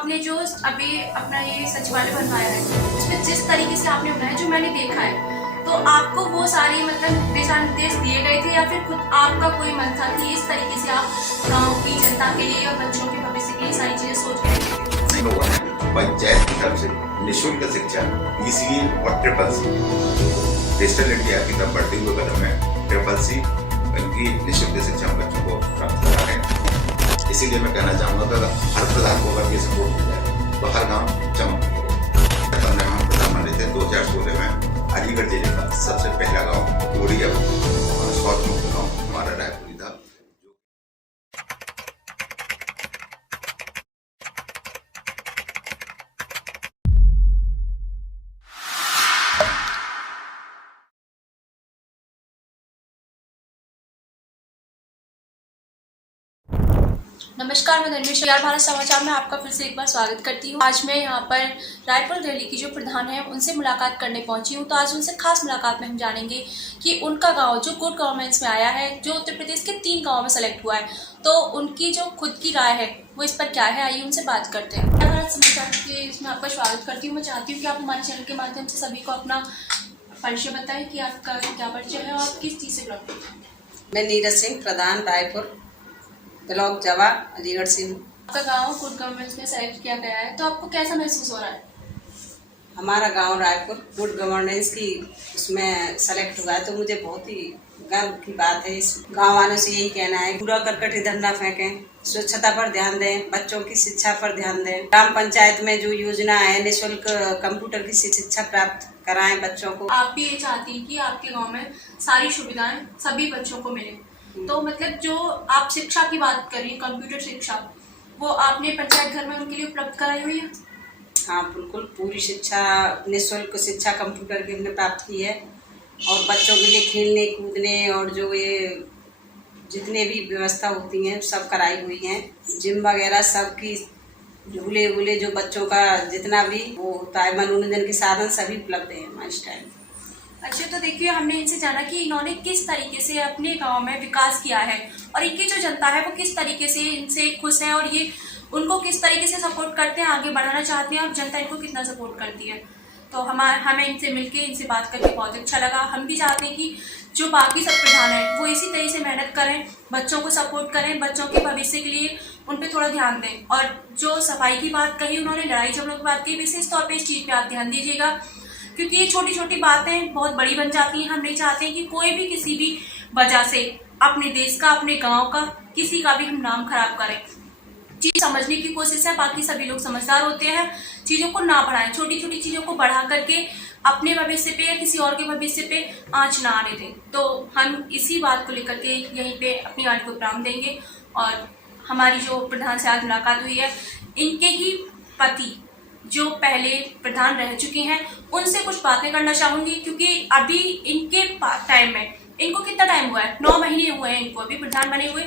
आपने जो अभी अपना ये सचिवालय बनवाया है, उसमें जिस तरीके से आपने बनाया, जो मैंने देखा है, तो आपको वो सारी मतलब दिशा निर्देश दिए गए थे या फिर खुद आपका कोई मन था कि इस तरीके से आप गांव की जनता के लिए या बच्चों के भविष्य के लिए सारी चीजें सोच रहे थे? नहीं हुआ है। पंचायत की तरफ से निःशुल्क शिक्षा PCA और CCC डिजिटल इंडिया की तरफ बढ़ते हुए कदम है। CCC इनकी निःशुल्क शिक्षा बच्चों को प्राप्त करा रहे हैं। इसीलिए मैं कहना चाहूँगा कि हर प्रधान को अगर ये सपोर्ट मिल जाए तो हर गाँव चमक जाएगा। 15 में प्रधानमंत्री थे 2016 में अलीगढ़ जिले का सबसे पहला गाँव ODF शौच मुक्त गाँव हमारा रायपुरी था। नमस्कार, मैं धर्मेश भारत समाचार में आपका फिर से एक बार स्वागत करती हूँ। आज मैं यहाँ पर रायपुर रैली की जो प्रधान है उनसे मुलाकात करने पहुंची हूँ। तो आज उनसे खास मुलाकात में हम जानेंगे कि उनका गांव जो गुड गवर्नेंस में आया है, जो उत्तर प्रदेश के 3 गाँव में सेलेक्ट हुआ है, तो उनकी जो खुद की राय है वो इस पर क्या है, आइए उनसे बात करते हैं। भारत समाचार के इसमें आपका स्वागत करती हूँ। मैं चाहती हूँ कि आप हमारे चैनल के माध्यम से सभी को अपना परिचय बताएं कि आपका क्या परिचय है और आप किस चीज़ से बिलोंग करते हैं। मैं नीरज सिंह, प्रधान रायपुर ब्लॉक जवा अलीगढ़ से हूँ। आपका गांव गुड गवर्नेंस में सेलेक्ट किया गया है, तो आपको कैसा महसूस हो रहा है? हमारा गांव रायपुर गुड गवर्नेंस की उसमें सेलेक्ट हुआ है, तो मुझे बहुत ही गर्व की बात है। इस गांव वालों से यही कहना है, कूड़ा करकट इधर न फेंकें, स्वच्छता पर ध्यान दें, बच्चों की शिक्षा पर ध्यान दें। ग्राम पंचायत में जो योजना है निःशुल्क कंप्यूटर की शिक्षा प्राप्त कराएं बच्चों को। आप भी ये चाहती हैं कि आपके गांव में सारी सुविधाएं सभी बच्चों को मिले, तो मतलब जो आप शिक्षा की बात करें, कंप्यूटर शिक्षा, वो आपने पंचायत घर में उनके लिए उपलब्ध कराई हुई है? हाँ बिल्कुल, पूरी शिक्षा निःशुल्क शिक्षा कंप्यूटर की हमने प्राप्त की है और बच्चों के लिए खेलने कूदने और जो ये जितने भी व्यवस्था होती हैं सब कराई हुई हैं। जिम वगैरह सबकी झूले वूले जो बच्चों का जितना भी वो होता है मनोरंजन के साधन सभी उपलब्ध हैं हमारे इस टाइम। अच्छा, तो देखिए हमने इनसे जाना कि इन्होंने किस तरीके से अपने गांव में विकास किया है और इनकी जो जनता है वो किस तरीके से इनसे खुश है और ये उनको किस तरीके से सपोर्ट करते हैं, आगे बढ़ाना चाहते हैं और जनता इनको कितना सपोर्ट करती है। तो हमें इनसे मिलके इनसे बात करके बहुत अच्छा लगा। हम भी चाहते हैं कि जो बाकी सब प्रधान है वो इसी तरह से मेहनत करें, बच्चों को सपोर्ट करें, बच्चों के भविष्य के लिए उन पर थोड़ा ध्यान दें। और जो सफाई की बात कही उन्होंने, लड़ाई झगड़ों की बात कही, विशेष तौर पर इस चीज़ पर आप ध्यान दीजिएगा क्योंकि ये छोटी छोटी बातें बहुत बड़ी बन जाती हैं। हम नहीं चाहते हैं कि कोई भी किसी भी वजह से अपने देश का, अपने गांव का, किसी का भी हम नाम खराब करें। चीज समझने की कोशिश है, बाकी सभी लोग समझदार होते हैं, चीजों को ना बढ़ाएं, छोटी छोटी चीजों को बढ़ा करके अपने भविष्य पे या किसी और के भविष्य पे आंच ना आने दें। तो हम इसी बात को लेकर के यहीं पे अपनी आज को विराम देंगे। और हमारी जो प्रधान से आज मुलाकात हुई है, इनके ही पति जो पहले प्रधान रह चुके हैं उनसे कुछ बातें करना चाहूंगी, क्योंकि अभी इनके टाइम में, इनको कितना टाइम हुआ है, 9 महीने हुए हैं इनको अभी प्रधान बने हुए,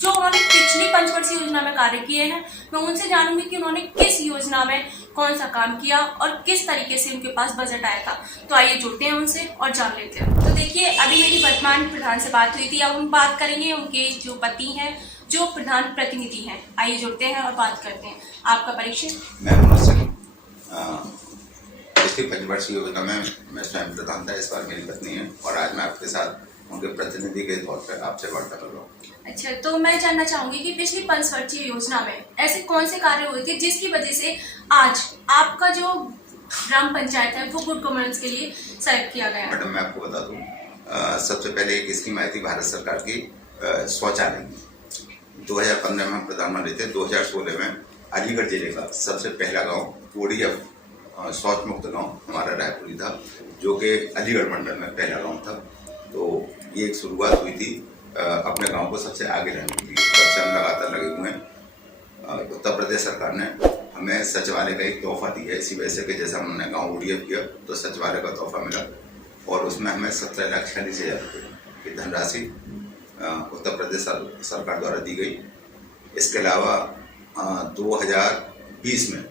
जो उन्होंने पिछली पंचवर्षीय योजना में कार्य किए हैं। मैं उनसे जानूंगी कि उन्होंने किस योजना में कौन सा काम किया और किस तरीके से उनके पास बजट आया था। तो आइए जुड़ते हैं उनसे और जान लेते हैं। तो देखिए अभी मेरी वर्तमान प्रधान से बात हुई थी, अब हम बात करेंगे उनके जो पति हैं, जो प्रधान प्रतिनिधि हैं। आइए जुड़ते हैं और बात करते हैं। आपका परिचय? मैं पिछली पंचवर्षीय योजना में मैं स्वयं प्रधान था, इस बार मेरी पत्नी है और आज मैं आपके साथ उनके प्रतिनिधि के तौर पर आपसे वार्ता कर रहा हूँ। अच्छा, तो मैं जानना चाहूंगी कि पिछली पंचवर्षीय योजना में ऐसे कौन से कार्य हुए थे जिसकी वजह से आज आपका जो ग्राम पंचायत है वो गुड गवर्नेंस के लिए सेलेक्ट किया गया? मैडम मैं आपको बता दूँ, सबसे पहले एक स्कीम आई थी भारत सरकार की शौचालय की। 2015 में हम प्रधानमंत्री थे, 2016 में अलीगढ़ जिले का सबसे पहला गाँव ODF शौच मुक्त गाँव हमारा रायपुरी था, जो कि अलीगढ़ मंडल में पहला गाँव था। तो ये एक शुरुआत हुई थी अपने गांव को सबसे आगे रहने के लिए, तब से हम लगातार लगे हुए हैं। उत्तर प्रदेश सरकार ने हमें सचिवालय का एक तोहफा दिया है, इसी वजह से कि जैसा हमने गांव ODF किया तो सचिवालय का तोहफा मिला और उसमें हमें 17,46,000 रुपये की धनराशि उत्तर प्रदेश सरकार द्वारा दी गई। इसके अलावा 2020 में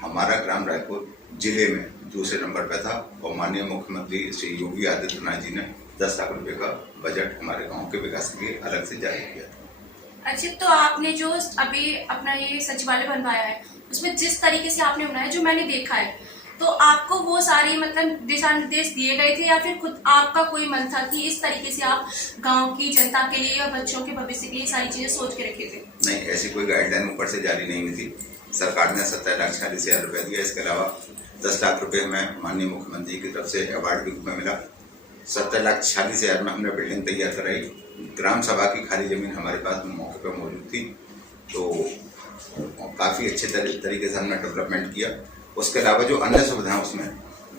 हमारा ग्राम रायपुर जिले में दूसरे नंबर पर था और माननीय मुख्यमंत्री श्री योगी आदित्यनाथ जी ने 10 लाख रुपए का बजट हमारे गांव के विकास के लिए अलग से जारी किया था। अच्छा, तो आपने जो अभी अपना ये सचिवालय बनवाया है उसमें जिस तरीके से आपने बनाया, जो मैंने देखा है, तो आपको वो सारी मतलब दिशा निर्देश दिए गए थे या फिर खुद आपका कोई मन था कि इस तरीके से आप गांव की जनता के लिए या बच्चों के भविष्य के लिए सारी चीजें सोच के रखे थे? नहीं, ऐसी कोई गाइडलाइन ऊपर से जारी नहीं हुई थी। सरकार ने 17,46,000 रुपये दिया। इसके अलावा 10 लाख रुपए हमें माननीय मुख्यमंत्री की तरफ से अवार्ड के रूप में मिला। 17,46,000 में हमने बिल्डिंग तैयार कराई। ग्राम सभा की खाली जमीन हमारे पास मौके पर मौजूद थी, तो काफ़ी अच्छे तरीके से हमने डेवलपमेंट किया। उसके अलावा जो अन्य सुविधाएं उसमें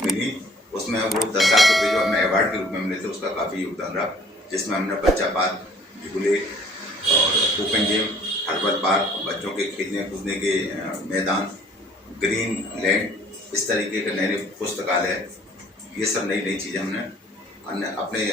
मिली, उसमें वो 10 लाख रुपये जो हमें अवार्ड के रूप में मिले थे, उसका काफ़ी योगदान रहा। जिसमें हमने बच्चा पार्क, झूले और ओपन जिम, हर्बल पार्क, बच्चों के खेलने कूदने के मैदान, ग्रीन लैंड, इस तरीके के नए पुस्तकालय, ये सब नई नई चीज़ें हमने अन्य अपने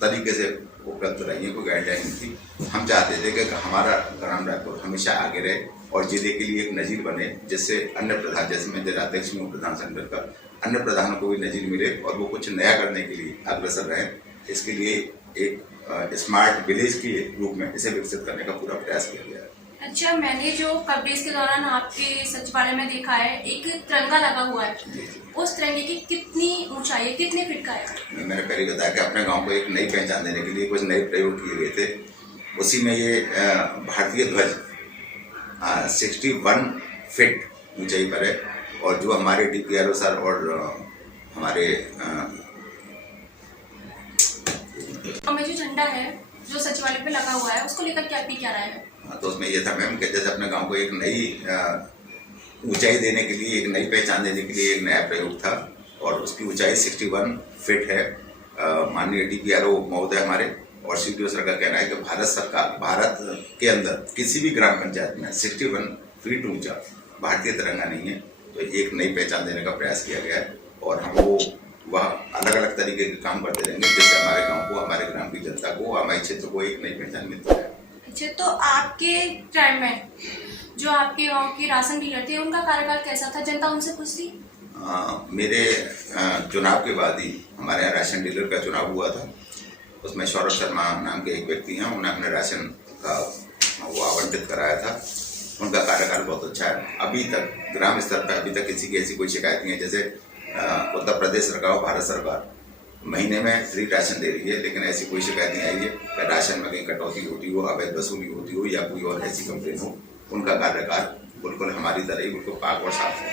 तरीके से उपलब्ध कराई है। कोई गाइडलाइन नहीं थी। हम चाहते थे कि हमारा ग्राम रायपुर हमेशा आगे रहे और जिले के लिए एक नज़ीर बने, जिससे अन्य प्रधान, जैसे मैं जिलाध्यक्ष हूँ प्रधान संगठन का, अन्य प्रधानों को भी नज़ीर मिले और वो कुछ नया करने के लिए अग्रसर रहें। इसके लिए एक स्मार्ट विलेज के रूप में इसे विकसित करने का पूरा प्रयास किया गया है। अच्छा, मैंने जो कवरेज के दौरान आपके सचिवालय में देखा है, एक तिरंगा लगा हुआ है, उस तिरंगे की कितनी ऊंचाई है, कितने फीट का है? मैंने पहले बताया कि अपने गांव को एक नई पहचान देने के लिए कुछ नए प्रयोग किए गए थे। उसी में ये भारतीय ध्वज 61 फीट ऊंचाई पर है, और जो हमारे DPRO सर और हमारे में जो झंडा है जो सचिवालय पे लगा हुआ है, उसको लेकर क्या आपकी क्या राय है? तो उसमें ये था मैम कि जैसे अपने गांव को एक नई ऊंचाई देने के लिए, एक नई पहचान देने के लिए एक नया प्रयोग था, और उसकी ऊंचाई 61 फीट है। माननीय DPRO महोदय हमारे और CDO सर का कहना है कि भारत सरकार, भारत के अंदर किसी भी ग्राम पंचायत में 61 फीट ऊंचा भारतीय तिरंगा नहीं है, तो एक नई पहचान देने का प्रयास किया गया है। और हम वो वह अलग अलग तरीके के काम करते रहेंगे, जिससे हमारे गांव को, हमारे ग्राम की जनता को, हमारे क्षेत्र को एक नई पहचान मिलती है। अच्छा, तो आपके टाइम में जो आपके गांव के राशन डीलर थे, उनका कार्यकाल कैसा था? जनता उनसे खुश थी? मेरे चुनाव के बाद ही हमारे यहाँ राशन डीलर का चुनाव हुआ था। उसमें सौरभ शर्मा नाम के एक व्यक्ति हैं, उन्होंने अपने राशन का वो आवंटित कराया था। उनका कार्यकाल बहुत अच्छा है। अभी तक ग्राम स्तर पर अभी तक किसी की ऐसी कोई शिकायत नहीं है। जैसे उत्तर प्रदेश सरकार और भारत सरकार महीने में फ्री राशन दे रही है, लेकिन ऐसी कोई शिकायत नहीं आई है कि राशन में कहीं कटौती होती हो, अवैध वसूली होती हो या कोई और ऐसी कंप्लेन हो। उनका कार्यकाल बिल्कुल हमारी तरह ही बिल्कुल पाक और साफ है।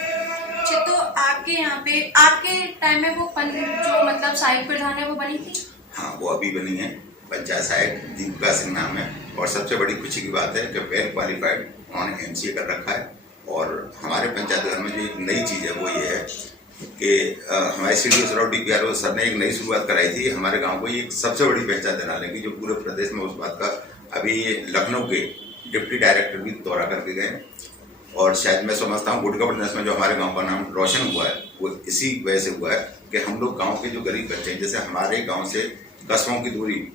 अच्छा, तो आपके यहाँ पे आपके टाइम में वो जो मतलब सहायक प्रधान है, वो बनी थी? हाँ, वो अभी बनी है। पंचायत सहायक दीपिका सिंह नाम है, और सबसे बड़ी खुशी की बात है कि वेल क्वालिफाइड उन्होंने MCA कर रखा है। और हमारे पंचायत घर में जो एक नई चीज़ है वो ये है कि हमारे CDO सर और DPRO सर ने एक नई शुरुआत कराई थी हमारे गांव को एक सबसे बड़ी पहचान दिलाने की, जो पूरे प्रदेश में उस बात का अभी लखनऊ के डिप्टी डायरेक्टर भी दौरा करके गए। और शायद मैं समझता हूँ गुड गवर्नेंस में जो हमारे गांव का नाम रोशन हुआ है, वो इसी वजह से हुआ है कि हम लोग गांव के जो गरीब बच्चे हैं, जैसे हमारे गांव से कस्बों की दूरी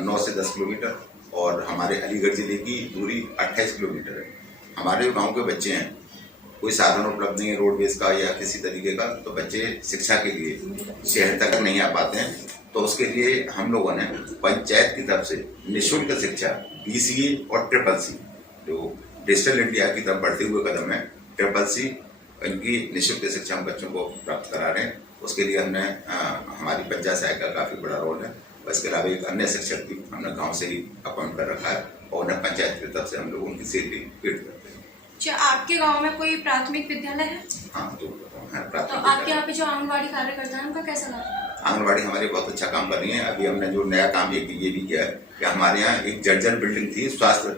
9 से 10 किलोमीटर और हमारे अलीगढ़ जिले की दूरी 28 किलोमीटर है। हमारे जो गाँव के बच्चे हैं, कोई साधन उपलब्ध नहीं है रोडवेज का या किसी तरीके का, तो बच्चे शिक्षा के लिए शहर तक नहीं आ पाते हैं। तो उसके लिए हम लोगों ने पंचायत की तरफ से निःशुल्क शिक्षा BCA और CCC, जो डिजिटल इंडिया की तरफ बढ़ते हुए कदम है, CCC, इनकी निःशुल्क शिक्षा हम बच्चों को प्राप्त करा रहे हैं। उसके लिए हमने हमारी पंचायत सहायक का काफ़ी बड़ा रोल है। इसके अलावा एक अन्य शिक्षक भी हमने गाँव से ही अपॉइंट कर रखा है, और उन्हें पंचायत की तरफ से हम लोग उनकी सैलरी पेड करते हैं। अच्छा, आपके गांव में कोई प्राथमिक विद्यालय है? हाँ, तो आपके यहाँ पे जो आंगनबाड़ी कार्यकर्ता है, उनका कैसा लगा? आंगनबाड़ी हमारी बहुत अच्छा काम कर रही है। अभी हमने जो नया काम एक ये भी किया है कि हमारे यहाँ एक जर्जर बिल्डिंग थी स्वास्थ्य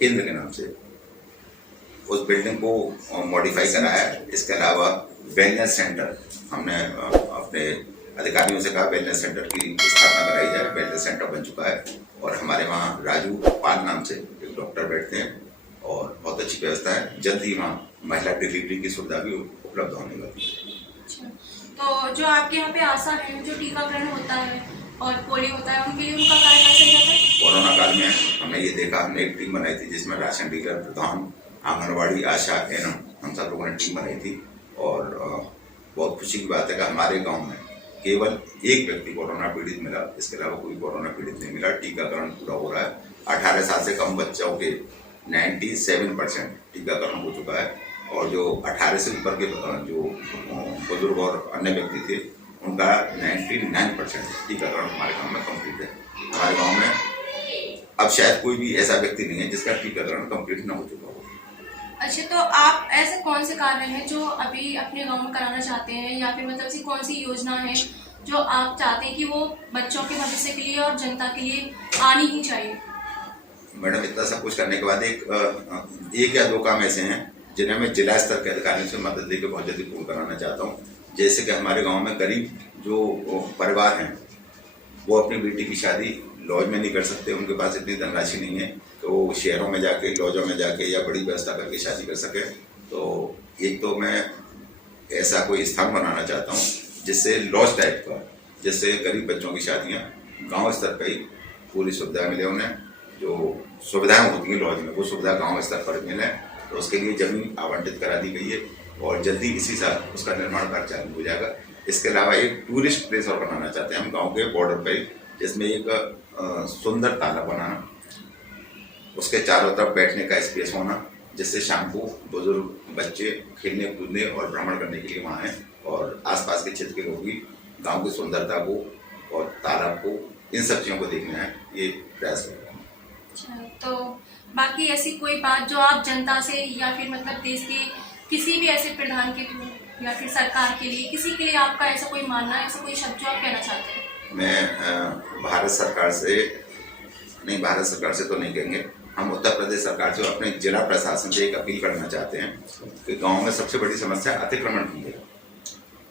केंद्र के नाम से, उस बिल्डिंग को मॉडिफाई कराया है। इसके अलावा वेलनेस सेंटर हमने अपने अधिकारियों से कहा वेलनेस सेंटर की स्थापना कराई जाए। वेलनेस सेंटर बन चुका है, और हमारे वहाँ राजू पाल नाम से एक डॉक्टर बैठते हैं, और बहुत अच्छी व्यवस्था है। जल्द ही वहाँ महिला डिलीवरी की सुविधा भी उपलब्ध होने वाली है। अच्छा, तो जो आपके यहाँ पे आशा है, जो टीकाकरण होता है और पोलियो होता है, उनके लिए उनका कार्यकाल सही रहता है? कोरोना काल में हमने ये देखा, हमने एक टीम बनाई थी जिसमें राशन डीलर, प्रधान, आंगनबाड़ी, आशा, एनएम, हम सब लोगों ने टीम बनाई थी। और बहुत खुशी की बात है कि हमारे गाँव में केवल एक व्यक्ति कोरोना पीड़ित मिला, इसके अलावा कोई कोरोना पीड़ित नहीं मिला। टीकाकरण पूरा हो रहा है। 18 साल से कम बच्चों के 97% टीकाकरण हो चुका है। और जो 18 से ऊपर के जो बुजुर्ग और अन्य व्यक्ति थे उनका 99% टीकाकरण हमारे गांव में कंप्लीट है। हमारे गांव में अब शायद कोई भी ऐसा व्यक्ति नहीं है जिसका टीकाकरण कंप्लीट न हो चुका हो। अच्छा, तो आप ऐसे कौन से कार्य हैं जो अभी अपने गांव में कराना चाहते हैं, या फिर मतलब ऐसी कौन सी योजना है जो आप चाहते हैं कि वो बच्चों के भविष्य के लिए और जनता के लिए आनी ही चाहिए? मैडम, इतना सब कुछ करने के बाद एक या दो काम ऐसे हैं जिन्हें मैं जिला स्तर के अधिकारियों से मदद देकर बहुत जल्दी पूर्ण कराना चाहता हूँ। जैसे कि हमारे गांव में गरीब जो परिवार हैं वो अपनी बेटी की शादी लॉज में नहीं कर सकते, उनके पास इतनी धनराशि नहीं है तो वो शहरों में जाके लॉजों में जाके या बड़ी व्यवस्था करके शादी कर सके। तो एक तो मैं ऐसा कोई स्थान बनाना चाहता हूँ जिससे लॉज टाइप का, जिससे गरीब बच्चों की शादियाँ गांव स्तर पर ही पूरी सुविधा मिले, उन्हें जो सुविधाएं होती हैं लॉज में वो सुविधा गांव स्तर पर मिले। तो उसके लिए जमीन आवंटित करा दी गई है और जल्दी इसी साल उसका निर्माण कार्य चालू हो जाएगा। इसके अलावा एक टूरिस्ट प्लेस और बनाना चाहते हैं हम गांव के बॉर्डर पे, जिसमें एक सुंदर तालाब बनाना, उसके चारों तरफ बैठने का स्पेस होना, जिससे शाम को बुजुर्ग बच्चे खेलने कूदने और भ्रमण करने के लिए वहाँ हैं और आसपास के क्षेत्र के लोग भी गांव की सुंदरता को और तालाब को, इन सब चीज़ों को देखना है, ये प्रयास कर रहे हैं। अच्छा, तो बाकी ऐसी कोई बात जो आप जनता से या फिर मतलब देश के किसी भी ऐसे प्रधान के थ्रू या फिर सरकार के लिए, किसी के लिए आपका ऐसा कोई मानना है, ऐसा कोई शब्द जो आप कहना चाहते हैं? मैं भारत सरकार से तो नहीं कहेंगे, हम उत्तर प्रदेश सरकार से अपने जिला प्रशासन से एक अपील करना चाहते हैं कि गांव में सबसे बड़ी समस्या अतिक्रमण की है।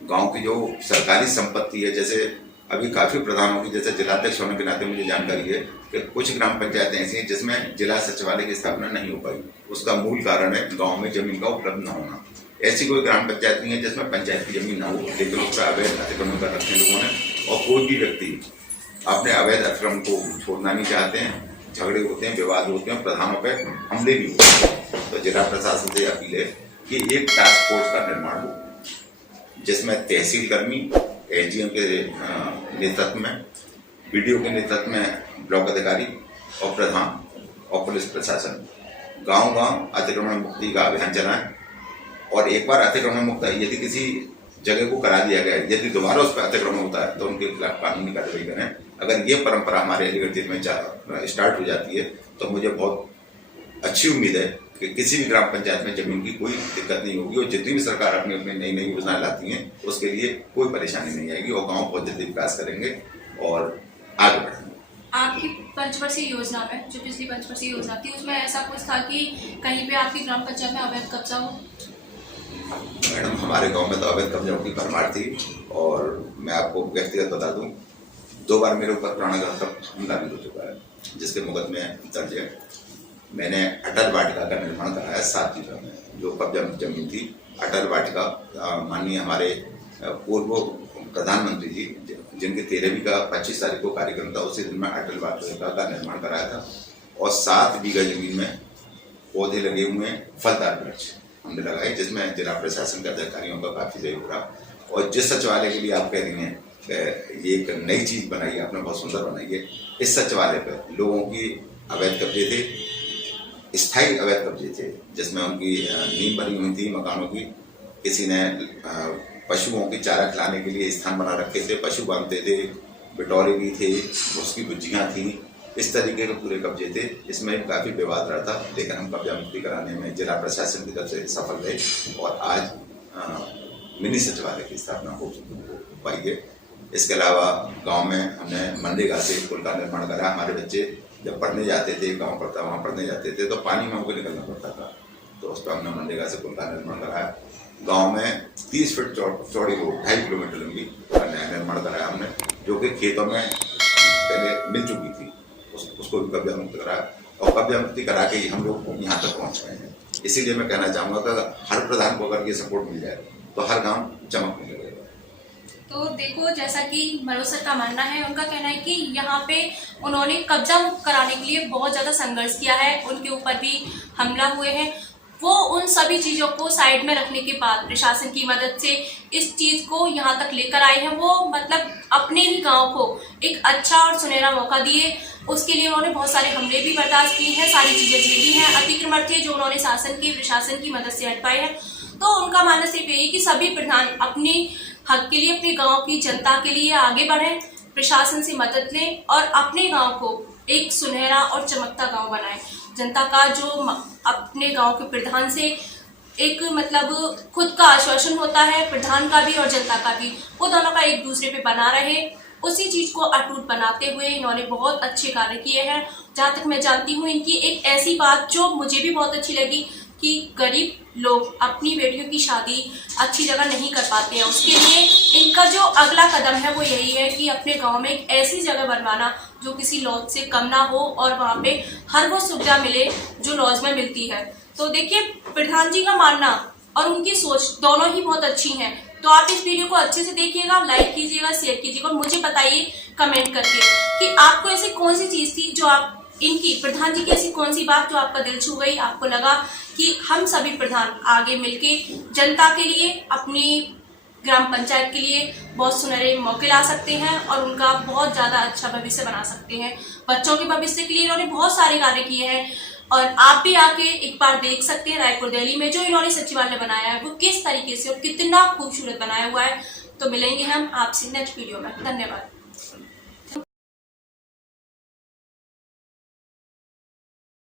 गांव की जो सरकारी संपत्ति है, जैसे अभी काफ़ी प्रधानों की, जैसे जिलाध्यक्ष होने के नाते मुझे जानकारी है कि कुछ ग्राम पंचायतें ऐसी हैं जिसमें जिला सचिवालय की स्थापना नहीं हो पाई। उसका मूल कारण है गाँव में जमीन का उपलब्ध न होना। ऐसी कोई ग्राम पंचायत नहीं है जिसमें पंचायत की जमीन ना हो, लेकिन उसका अवैध अतिक्रमण कर रखे लोगों ने, और कोई भी व्यक्ति अपने अवैध अतिक्रमण को छोड़ना नहीं चाहते हैं। झगड़े होते हैं, विवाद होते हैं, प्रधानों पे हमले भी होते हैं। तो जिला प्रशासन से अपील है कि एक टास्क फोर्स का निर्माण हो जिसमें तहसील कर्मी, एसडीएम के नेतृत्व में, बीडीओ के नेतृत्व में ब्लॉक अधिकारी और प्रधान और पुलिस प्रशासन गांव-गांव अतिक्रमण मुक्ति का अभियान चलाएं। और एक बार अतिक्रमण मुक्त यदि किसी जगह को करा दिया गया, यदि दोबारा उस पर अतिक्रमण होता है तो उनके खिलाफ कानूनी कार्रवाई करें। अगर ये परंपरा हमारे अलीगढ़ जिले में स्टार्ट हो जाती है तो मुझे बहुत अच्छी उम्मीद है कि किसी भी ग्राम पंचायत में जमीन की कोई दिक्कत नहीं होगी और जितनी भी सरकार अपनी अपनी नई नई योजनाएं लाती हैं उसके लिए कोई परेशानी नहीं आएगी और गाँव बहुत जल्दी विकास करेंगे और आगे बढ़ेंगे। आपकी पंचवर्षीय योजना में, जो पिछली पंचवर्षीय योजना थी, उसमें ऐसा कुछ था कि कहीं पे आपकी ग्राम पंचायत में अवैध कब्जा हो? मैडम, हमारे गांव में तो अवैध कब्जा की भरमार थी और मैं आपको व्यक्तिगत बता दूं, 2 बार मेरे ऊपर प्राणघात का हमला भी हो चुका है जिसके मुकदमे दर्ज है। मैंने अटल वाटिका का निर्माण कराया 7 जिलों में, जो कब्जा जमीन थी। अटल वाटिका माननीय हमारे पूर्व प्रधानमंत्री जी, जिनके 13वीं का 25 तारीख को कार्यक्रम था, उसी दिन में अटल वाटिका का निर्माण कराया था और 7 बीघा जमीन में पौधे लगे हुए हैं, फलदार वृक्ष हमने लगाए, जिसमें जिला प्रशासन के अधिकारियों का काफ़ी सहयोग रहा। और जिस सचिवालय के लिए आप कह रही हैं कि ये एक नई चीज़ बनाई है, आपने बहुत सुंदर बनाई है, इस सचिवालय पर लोगों की अवैध कब्जे थे, स्थायी अवैध कब्जे थे, जिसमें उनकी नींव बनी हुई थी मकानों की। किसी ने पशुओं की चारा खिलाने के लिए स्थान बना रखे थे, पशु बांधते थे, बिटौरे भी थे, उसकी गुज्जियाँ थी, इस तरीके के पूरे कब्जे थे। इसमें काफ़ी विवाद रहा था, लेकिन हम कब्जा मुक्ति कराने में जिला प्रशासन की तरफ से सफल रहे और आज मिनी सचिवालय की स्थापना हो पाई है। इसके अलावा गांव में हमने मनरेगा से पुल का निर्माण करा। हमारे बच्चे जब पढ़ने जाते थे, गांव पढ़ता वहाँ पढ़ने जाते थे तो पानी में होकर निकलना पड़ता था, तो उस पर हमने मनरेगा से पुल का निर्माण कराया। गांव में 30 फीट चौड़ी रोड, 2.5 किलोमीटर लंबी का नया निर्माण कराया हमने, जो कि खेतों में पहले मिल चुकी थी, उसको भी कब्जा मुक्त कराया और कब्जा मुक्ति करा के ही हम लोग यहाँ तक पहुँच गए हैं। इसीलिए मैं कहना चाहूँगा कि हर प्रधान को अगर ये सपोर्ट मिल जाए तो हर गाँव चमकने लगेगा। तो देखो, जैसा कि मनोज सर का मानना है, उनका कहना है कि यहाँ पे उन्होंने कब्जा मुक्त कराने के लिए बहुत ज़्यादा संघर्ष किया है, उनके ऊपर भी हमला हुए हैं, वो उन सभी चीज़ों को साइड में रखने के बाद प्रशासन की मदद से इस चीज़ को यहाँ तक लेकर आए हैं। वो मतलब अपने ही गांव को एक अच्छा और सुनहरा मौका दिए। उसके लिए उन्होंने बहुत सारे हमले भी बर्दाश्त किए हैं, सारी चीज़ें झेली हैं, अतिक्रमण थे जो उन्होंने शासन की प्रशासन की मदद से हट पाए हैं। तो उनका मानना सिर्फ यही कि सभी प्रधान अपने हक के लिए, अपने गाँव की जनता के लिए आगे बढ़ें, प्रशासन से मदद लें और अपने गाँव को एक सुनहरा और चमकता गाँव बनाएं। जनता का जो अपने गांव के प्रधान से एक मतलब खुद का आश्वासन होता है, प्रधान का भी और जनता का भी, वो दोनों का एक दूसरे पे बना रहे, उसी चीज को अटूट बनाते हुए इन्होंने बहुत अच्छे कार्य किए हैं। जहाँ तक मैं जानती हूँ, इनकी एक ऐसी बात जो मुझे भी बहुत अच्छी लगी कि गरीब लोग अपनी बेटियों की शादी अच्छी जगह नहीं कर पाते हैं, उसके लिए इनका जो अगला कदम है वो यही है कि अपने गांव में एक ऐसी जगह बनवाना जो किसी लॉज से कम ना हो और वहाँ पे हर वो सुविधा मिले जो लॉज में मिलती है। तो देखिए, प्रधान जी का मानना और उनकी सोच दोनों ही बहुत अच्छी हैं। तो आप इस वीडियो को अच्छे से देखिएगा, लाइक कीजिएगा, शेयर कीजिएगा और मुझे बताइए कमेंट करके कि आपको ऐसी कौन सी चीज़ थी जो आप इनकी प्रधान जी की ऐसी कौन सी बात जो आपका दिल छू गई, आपको लगा कि हम सभी प्रधान आगे मिलके जनता के लिए, अपनी ग्राम पंचायत के लिए बहुत सुनहरे मौके ला सकते हैं और उनका बहुत ज़्यादा अच्छा भविष्य बना सकते हैं। बच्चों के भविष्य के लिए इन्होंने बहुत सारे कार्य किए हैं और आप भी आके एक बार देख सकते हैं रायपुर दिल्ली में जो इन्होंने सचिवालय बनाया है वो किस तरीके से और कितना खूबसूरत बनाया हुआ है। तो मिलेंगे हम आपसे नेक्स्ट वीडियो में। धन्यवाद।